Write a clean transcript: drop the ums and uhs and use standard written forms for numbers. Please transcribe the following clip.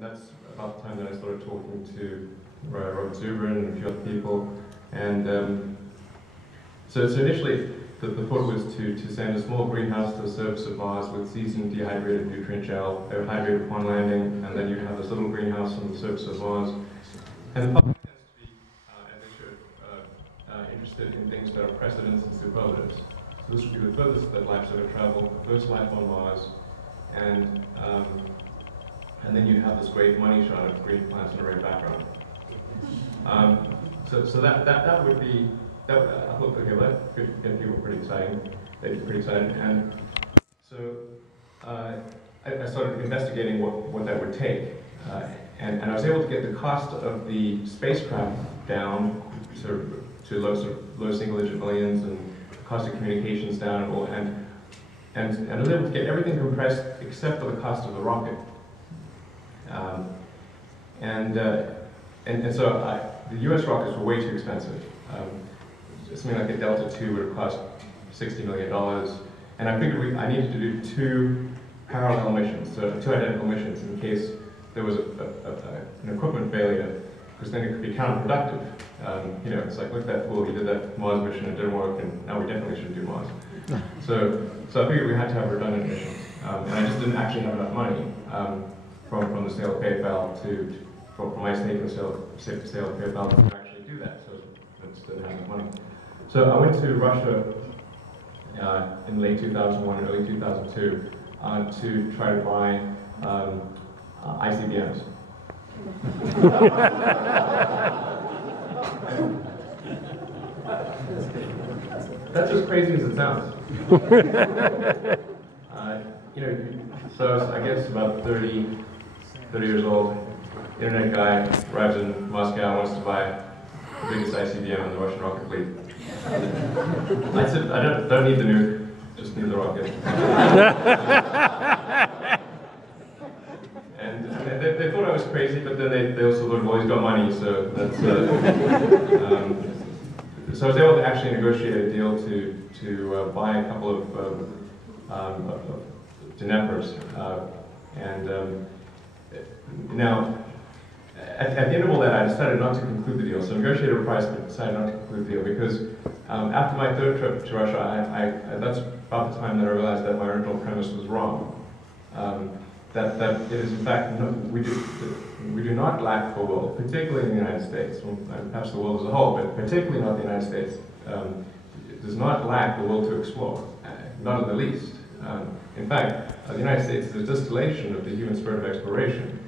and that's about the time that I started talking to Robert Zubrin and a few other people. And so initially, the thought was to send a small greenhouse to the surface of Mars with seasoned dehydrated nutrient gel. They would hydrate upon landing, and then you'd have this little greenhouse on the surface of Mars. And the public tends to be, as they should, interested in things that are precedents and superlatives. So this would be the furthest that life's ever traveled, the first life on Mars, and then you'd have this great money shot of green plants in a red background. So that would be, I thought, okay, well, that could get people pretty exciting. They'd be pretty excited. And so I started investigating what that would take. And I was able to get the cost of the spacecraft down to low single-digit millions, and the cost of communications down, and I was able to get everything compressed except for the cost of the rocket. So the US rockets were way too expensive. Something like a Delta II would have cost $60 million. And I figured I needed to do two parallel missions, so two identical missions in case there was an equipment failure, because then it could be counterproductive. It's like, look at that fool, he did that Mars mission, it didn't work, and now we definitely shouldn't do Mars. So I figured we had to have redundant missions. And I just didn't actually have enough money from the sale of PayPal from my stake in the sale of PayPal to actually do that. So I just didn't have enough money. So I went to Russia in late 2001, early 2002 to try to buy ICBMs. That's as crazy as it sounds. So I was, I guess, about 30 years old. Internet guy arrives in Moscow, wants to buy the biggest ICBM in the Russian rocket fleet. I said, I don't need the nuke, just need the rocket. And they thought I was crazy, but then they also thought, well, he's got money, so that's. So I was able to actually negotiate a deal to buy a couple of Dneprs. Now, at the end of all that, I decided not to conclude the deal. So I negotiated a price, but decided not to conclude the deal because after my third trip to Russia, that's about the time that I realized that my original premise was wrong. That it is in fact, we do not lack the will, particularly in the United States, perhaps the world as a whole, but particularly not the United States. It does not lack the will to explore, not in the least. In fact, the United States is a distillation of the human spirit of exploration.